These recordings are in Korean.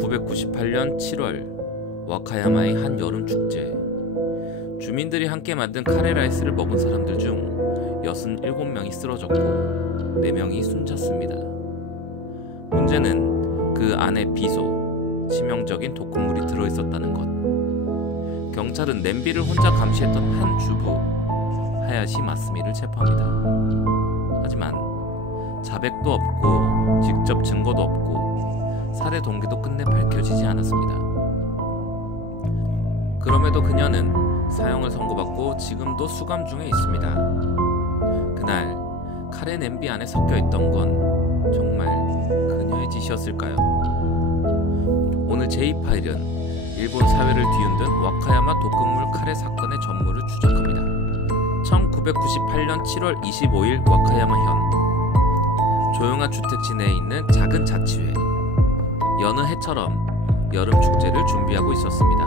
1998년 7월 와카야마의 한 여름 축제. 주민들이 함께 만든 카레라이스를 먹은 사람들 중 67명이 쓰러졌고 4명이 숨졌습니다. 문제는 그 안에 비소, 치명적인 독극물이 들어있었다는 것. 경찰은 냄비를 혼자 감시했던 한 주부 하야시 마스미를 체포합니다. 하지만 자백도 없고 직접 증거도 없고 살해 동기도 끝내 밝혀지지 않았습니다. 그럼에도 그녀는 사형을 선고받고 지금도 수감 중에 있습니다. 그날 카레 냄비 안에 섞여있던 건 정말 그녀의 짓이었을까요? 오늘 제2파일은 일본 사회를 뒤흔든 와카야마 독극물 카레 사건의 전모를 추적합니다. 1998년 7월 25일 와카야마현 조용한 주택지 내에 있는 작은 자치회. 여느 해처럼 여름 축제를 준비하고 있었습니다.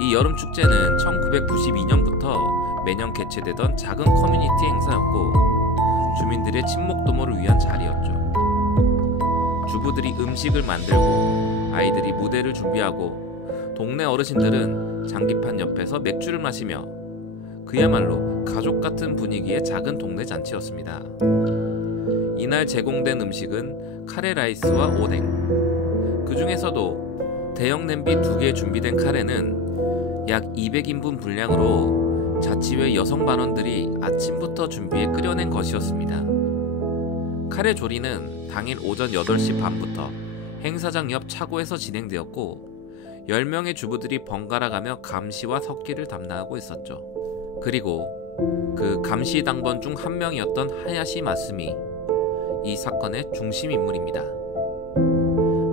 이 여름 축제는 1992년부터 매년 개최되던 작은 커뮤니티 행사였고 주민들의 친목 도모를 위한 자리였죠. 주부들이 음식을 만들고 아이들이 무대를 준비하고 동네 어르신들은 장기판 옆에서 맥주를 마시며 그야말로 가족 같은 분위기의 작은 동네 잔치였습니다. 이날 제공된 음식은 카레 라이스와 오뎅. 그 중에서도 대형 냄비 2개 준비된 카레는 약 200인분 분량으로 자치회 여성 반원들이 아침부터 준비해 끓여낸 것이었습니다. 카레 조리는 당일 오전 8시 반부터 행사장 옆 차고에서 진행되었고 10명의 주부들이 번갈아가며 감시와 섞기를 담당하고 있었죠. 그리고 그 감시 당번 중 한 명이었던 하야시 마스미, 이 사건의 중심 인물입니다.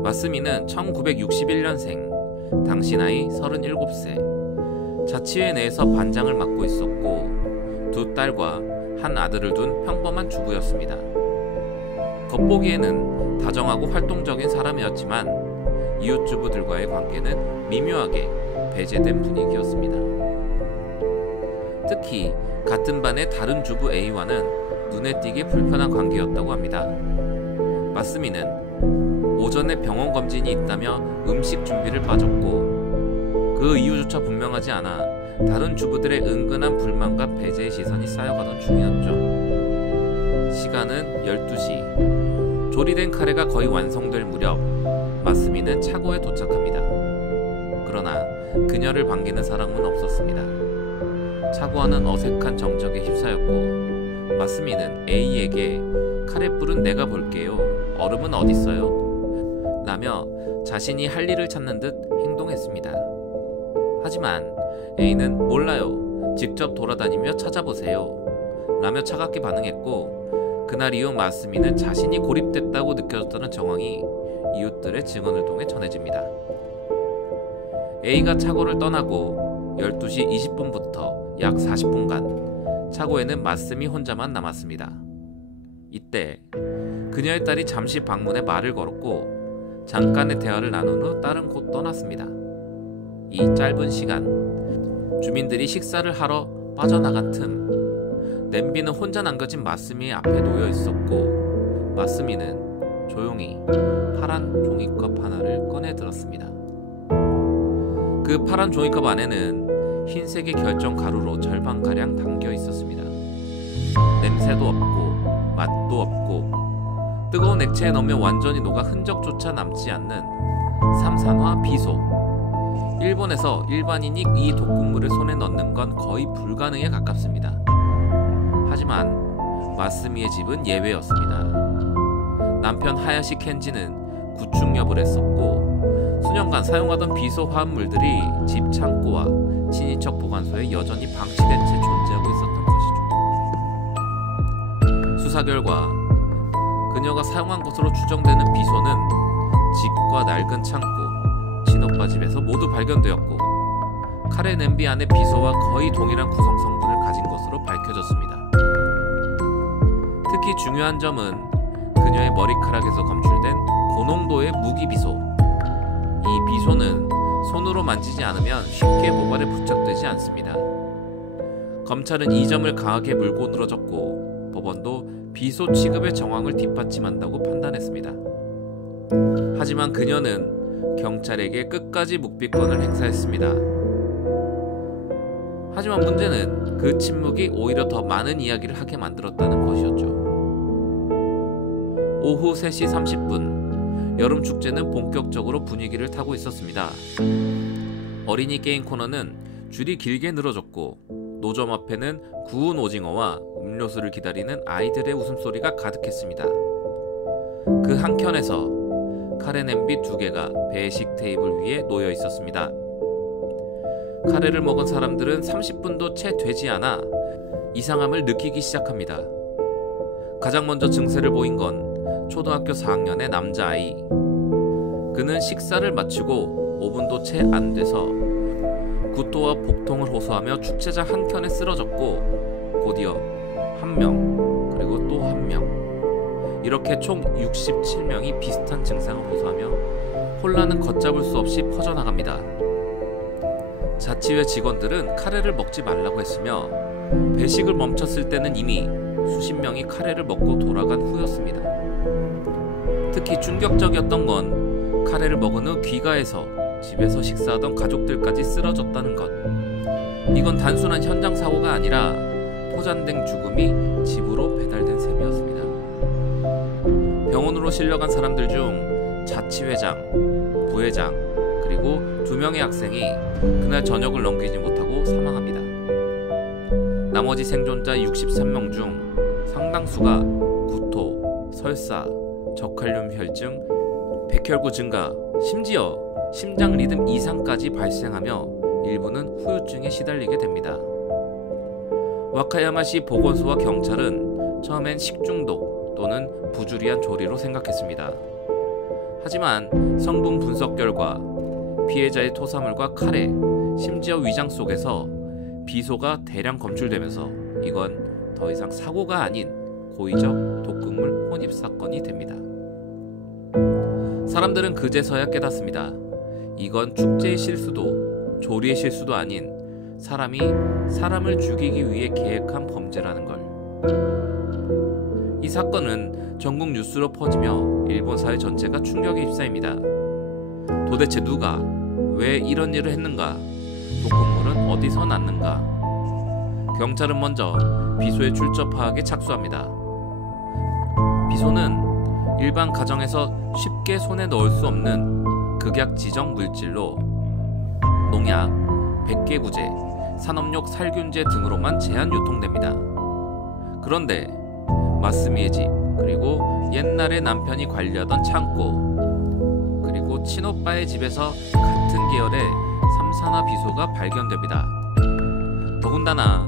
마스미는 1961년생, 당시 나이 37세, 자치회 내에서 반장을 맡고 있었고 2 딸과 한 아들을 둔 평범한 주부였습니다. 겉보기에는 다정하고 활동적인 사람이었지만 이웃주부들과의 관계는 미묘하게 배제된 분위기였습니다. 특히 같은 반의 다른 주부 A와는 눈에 띄게 불편한 관계였다고 합니다. 마스미는 오전에 병원 검진이 있다며 음식 준비를 빠졌고 그 이유조차 분명하지 않아 다른 주부들의 은근한 불만과 배제의 시선이 쌓여가던 중이었죠. 시간은 12시. 조리된 카레가 거의 완성될 무렵 마스미는 차고에 도착합니다. 그러나 그녀를 반기는 사람은 없었습니다. 차고 안은 어색한 정적에 휩싸였고 마스미는 A에게 카레불은 내가 볼게요. 얼음은 어딨어요? 라며 자신이 할 일을 찾는 듯 행동했습니다. 하지만 A는 몰라요. 직접 돌아다니며 찾아보세요. 라며 차갑게 반응했고 그날 이후 마스미는 자신이 고립됐다고 느껴졌다는 정황이 이웃들의 증언을 통해 전해집니다. A가 차고를 떠나고 12시 20분부터 약 40분간 차고에는 마스미 혼자만 남았습니다. 이때 그녀의 딸이 잠시 방문해 말을 걸었고 잠깐의 대화를 나눈 후 딸은 곧 떠났습니다. 이 짧은 시간 주민들이 식사를 하러 빠져나간 틈 냄비는 혼자 남겨진 마스미의 앞에 놓여 있었고 마스미는 조용히 파란 종이컵 하나를 꺼내 들었습니다. 그 파란 종이컵 안에는 흰색의 결정 가루로 절반가량 담겨 있었습니다. 냄새도 없고 맛도 없고 뜨거운 액체에 넣으면 완전히 녹아 흔적조차 남지 않는 삼산화 비소. 일본에서 일반인이 이 독극물을 손에 넣는 건 거의 불가능에 가깝습니다. 하지만 마스미의 집은 예외였습니다. 남편 하야시 켄지는 구축업을 했었고 수년간 사용하던 비소 화합물들이 집 창고와 친인척 보관소에 여전히 방치된 채 존재하고 있었던 것이죠. 수사 결과 그녀가 사용한 것으로 추정되는 비소는 집과 낡은 창고, 친오빠 집에서 모두 발견되었고 카레 냄비 안의 비소와 거의 동일한 구성 성분을 가진 것으로 밝혀졌습니다. 특히 중요한 점은 그녀의 머리카락에서 검출된 고농도의 무기비소. 이 비소는 손으로 만지지 않으면 쉽게 모발에 부착되지 않습니다. 검찰은 이 점을 강하게 물고 늘어졌고 법원도 비소 취급의 정황을 뒷받침한다고 판단했습니다. 하지만 그녀는 경찰에게 끝까지 묵비권을 행사했습니다. 하지만 문제는 그 침묵이 오히려 더 많은 이야기를 하게 만들었다는 것이었죠. 오후 3시 30분, 여름 축제는 본격적으로 분위기를 타고 있었습니다. 어린이 게임 코너는 줄이 길게 늘어졌고 노점 앞에는 구운 오징어와 음료수를 기다리는 아이들의 웃음소리가 가득했습니다. 그 한켠에서 카레 냄비 2개가 배식 테이블 위에 놓여 있었습니다. 카레를 먹은 사람들은 30분도 채 되지 않아 이상함을 느끼기 시작합니다. 가장 먼저 증세를 보인 건 초등학교 4학년의 남자아이. 그는 식사를 마치고 5분도 채 안 돼서 구토와 복통을 호소하며 축제장 한켠에 쓰러졌고 곧이어 1명 그리고 또 1명, 이렇게 총 67명이 비슷한 증상을 호소하며 혼란은 걷잡을 수 없이 퍼져나갑니다. 자치회 직원들은 카레를 먹지 말라고 했으며 배식을 멈췄을 때는 이미 수십 명이 카레를 먹고 돌아간 후였습니다. 특히 충격적이었던 건 카레를 먹은 후 귀가해서 집에서 식사하던 가족들까지 쓰러졌다는 것. 이건 단순한 현장 사고가 아니라 포장된 죽음이 집으로 배달된 셈이었습니다. 병원으로 실려간 사람들 중 자치회장, 부회장, 그리고 2명의 학생이 그날 저녁을 넘기지 못하고 사망합니다. 나머지 생존자 63명 중 상당수가 구토, 설사, 저칼륨 혈증, 백혈구 증가, 심지어 심장 리듬 이상까지 발생하며 일부는 후유증에 시달리게 됩니다. 와카야마시 보건소와 경찰은 처음엔 식중독 또는 부주리한 조리로 생각했습니다. 하지만 성분 분석 결과 피해자의 토사물과 카레, 심지어 위장 속에서 비소가 대량 검출되면서 이건 더 이상 사고가 아닌 고의적 독극물 혼입 사건이 됩니다. 사람들은 그제서야 깨닫습니다. 이건 축제의 실수도 조리의 실수도 아닌 사람이 사람을 죽이기 위해 계획한 범죄라는 걸. 이 사건은 전국 뉴스로 퍼지며 일본 사회 전체가 충격에 휩싸입니다. 도대체 누가 왜 이런 일을 했는가? 독극물은 어디서 났는가? 경찰은 먼저 비소의 출처 파악에 착수합니다. 비소는 일반 가정에서 쉽게 손에 넣을 수 없는 극약 지정 물질로 농약, 백개구제, 산업용 살균제 등으로만 제한 유통됩니다. 그런데 마스미의 집, 그리고 옛날에 남편이 관리하던 창고, 그리고 친오빠의 집에서 같은 계열의 삼산화 비소가 발견됩니다. 더군다나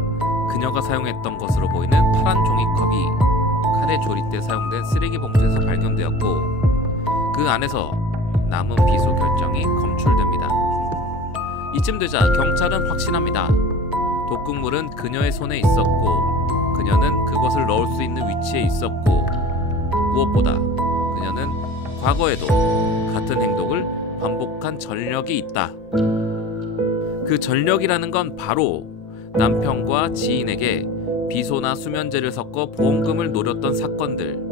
그녀가 사용했던 것으로 보이는 파란 종이컵이 카레 조리 때 사용된 쓰레기 봉투에서 발견되었고 그 안에서 남은 비소 결정이 검출됩니다. 이쯤 되자 경찰은 확신합니다. 독극물은 그녀의 손에 있었고 그녀는 그것을 넣을 수 있는 위치에 있었고 무엇보다 그녀는 과거에도 같은 행동을 반복한 전력이 있다. 그 전력이라는 건 바로 남편과 지인에게 비소나 수면제를 섞어 보험금을 노렸던 사건들.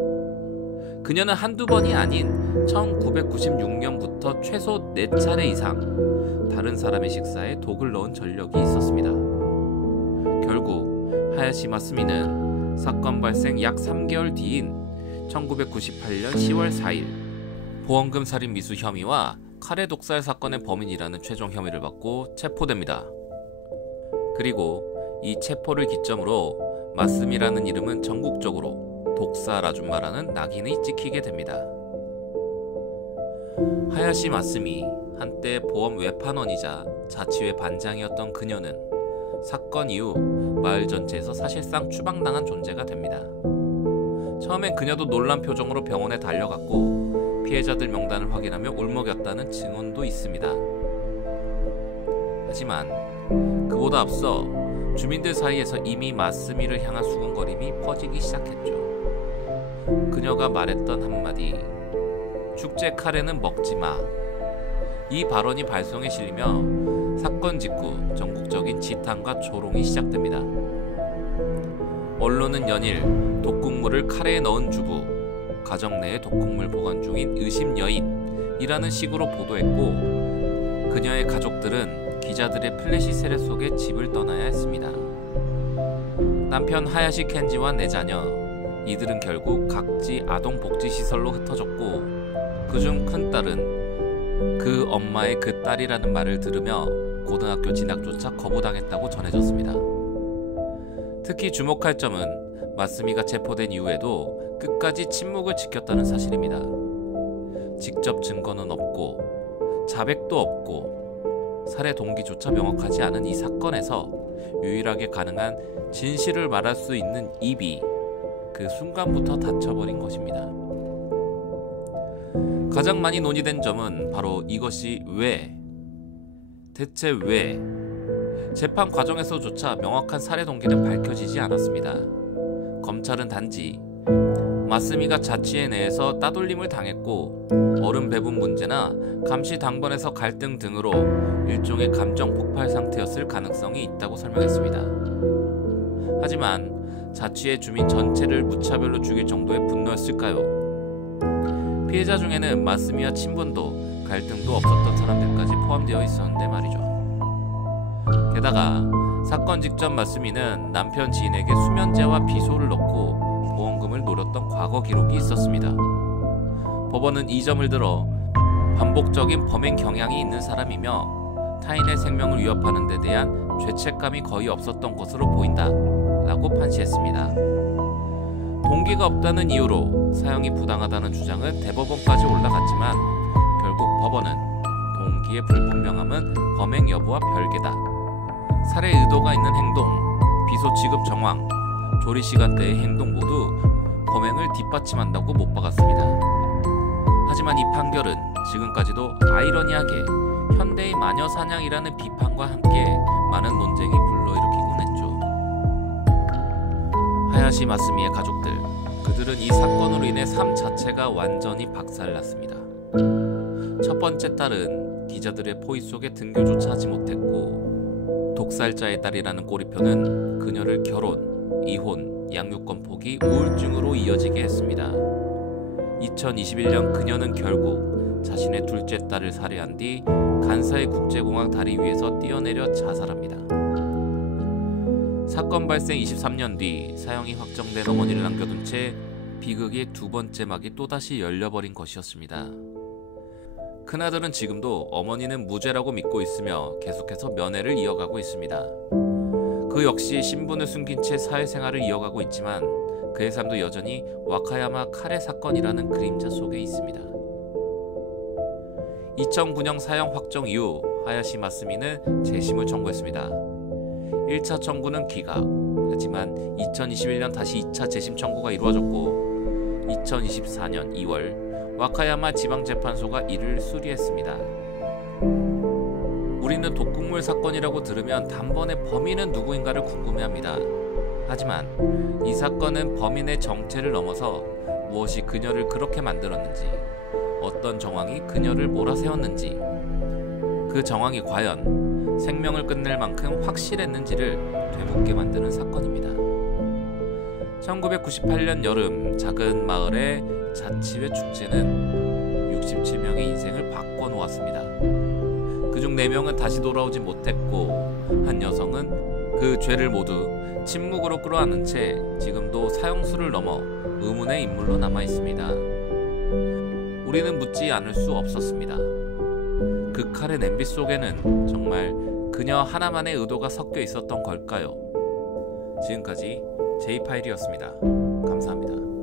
그녀는 한두 번이 아닌 1996년부터 최소 4차례 이상 다른 사람의 식사에 독을 넣은 전력이 있었습니다. 결국 하야시 마스미는 사건 발생 약 3개월 뒤인 1998년 10월 4일 보험금 살인 미수 혐의와 카레 독살 사건의 범인이라는 최종 혐의를 받고 체포됩니다. 그리고 이 체포를 기점으로 마스미라는 이름은 전국적으로 독살 아줌마라는 낙인이 찍히게 됩니다. 하야시 마스미, 한때 보험 외판원이자 자치회 반장이었던 그녀는 사건 이후 마을 전체에서 사실상 추방당한 존재가 됩니다. 처음엔 그녀도 놀란 표정으로 병원에 달려갔고 피해자들 명단을 확인하며 울먹였다는 증언도 있습니다. 하지만 그보다 앞서 주민들 사이에서 이미 마스미를 향한 수군거림이 퍼지기 시작했죠. 그녀가 말했던 한마디, 축제 카레는 먹지 마. 이 발언이 발송에 실리며 사건 직후 전국적인 지탄과 조롱이 시작됩니다. 언론은 연일 독극물을 카레에 넣은 주부, 가정 내에 독극물 보관 중인 의심 여인, 이라는 식으로 보도했고, 그녀의 가족들은 기자들의 플래시 세례 속에 집을 떠나야 했습니다. 남편 하야시 켄지와 4자녀, 이들은 결국 각지 아동복지시설로 흩어졌고, 그중 큰딸은 그 엄마의 그 딸이라는 말을 들으며 고등학교 진학조차 거부당했다고 전해졌습니다. 특히 주목할 점은 마스미가 체포된 이후에도 끝까지 침묵을 지켰다는 사실입니다. 직접 증거는 없고 자백도 없고 살해 동기조차 명확하지 않은 이 사건에서 유일하게 가능한 진실을 말할 수 있는 입이 그 순간부터 닫혀버린 것입니다. 가장 많이 논의된 점은 바로 이것이 대체 왜 재판 과정에서조차 명확한 살해 동기는 밝혀지지 않았습니다. 검찰은 단지 마스미가 자취에 내에서 따돌림을 당했고 얼음 배분 문제나 감시 당번에서 갈등 등으로 일종의 감정 폭발 상태였을 가능성이 있다고 설명했습니다. 하지만 자취의 주민 전체를 무차별로 죽일 정도의 분노였을까요? 피해자 중에는 마스미와 친분도 갈등도 없었던 사람들까지 포함되어 있었는데 말이죠. 게다가 사건 직전 마스미는 남편 지인에게 수면제와 비소를 넣고 보험금을 노렸던 과거 기록이 있었습니다. 법원은 이 점을 들어 반복적인 범행 경향이 있는 사람이며 타인의 생명을 위협하는 데 대한 죄책감이 거의 없었던 것으로 보인다 라고 판시했습니다. 동기가 없다는 이유로 사형이 부당하다는 주장은 대법원까지 올라갔지만 결국 법원은 동기의 불분명함은 범행 여부와 별개다, 살해 의도가 있는 행동, 비소 취급 정황, 조리 시간대의 행동 모두 범행을 뒷받침한다고 못 박았습니다. 하지만 이 판결은 지금까지도 아이러니하게 현대의 마녀 사냥이라는 비판과 함께 많은 논쟁이 불러일으키곤 했죠. 하야시 마스미의 가족들, 그들은 이 사건으로 인해 삶 자체가 완전히 박살났습니다. 첫 번째 딸은 기자들의 포위 속에 등교조차 하지 못했고, 독살자의 딸이라는 꼬리표는 그녀를 결혼, 이혼, 양육권 포기, 우울증으로 이어지게 했습니다. 2021년 그녀는 결국 자신의 둘째 딸을 살해한 뒤 간사이 국제공항 다리 위에서 뛰어내려 자살합니다. 사건 발생 23년 뒤 사형이 확정된 어머니를 남겨둔 채 비극의 두 번째 막이 또다시 열려버린 것이었습니다. 큰아들은 지금도 어머니는 무죄라고 믿고 있으며 계속해서 면회를 이어가고 있습니다. 그 역시 신분을 숨긴 채 사회생활을 이어가고 있지만 그의 삶도 여전히 와카야마 카레 사건이라는 그림자 속에 있습니다. 2009년 사형 확정 이후 하야시 마스미는 재심을 청구했습니다. 1차 청구는 기각, 하지만 2021년 다시 2차 재심 청구가 이루어졌고 2024년 2월 와카야마 지방재판소가 이를 수리했습니다. 우리는 독극물 사건이라고 들으면 단번에 범인은 누구인가를 궁금해합니다. 하지만 이 사건은 범인의 정체를 넘어서 무엇이 그녀를 그렇게 만들었는지, 어떤 정황이 그녀를 몰아세웠는지, 그 정황이 과연 생명을 끝낼 만큼 확실했는지를 되묻게 만드는 사건입니다. 1998년 여름 작은 마을의 자치회 축제는 67명의 인생을 바꿔놓았습니다. 그중 4명은 다시 돌아오지 못했고 한 여성은 그 죄를 모두 침묵으로 끌어안은 채 지금도 사형수를 넘어 의문의 인물로 남아있습니다. 우리는 묻지 않을 수 없었습니다. 그 칼의 냄비 속에는 정말 그녀 하나만의 의도가 섞여 있었던 걸까요? 지금까지 제이파일이었습니다. 감사합니다.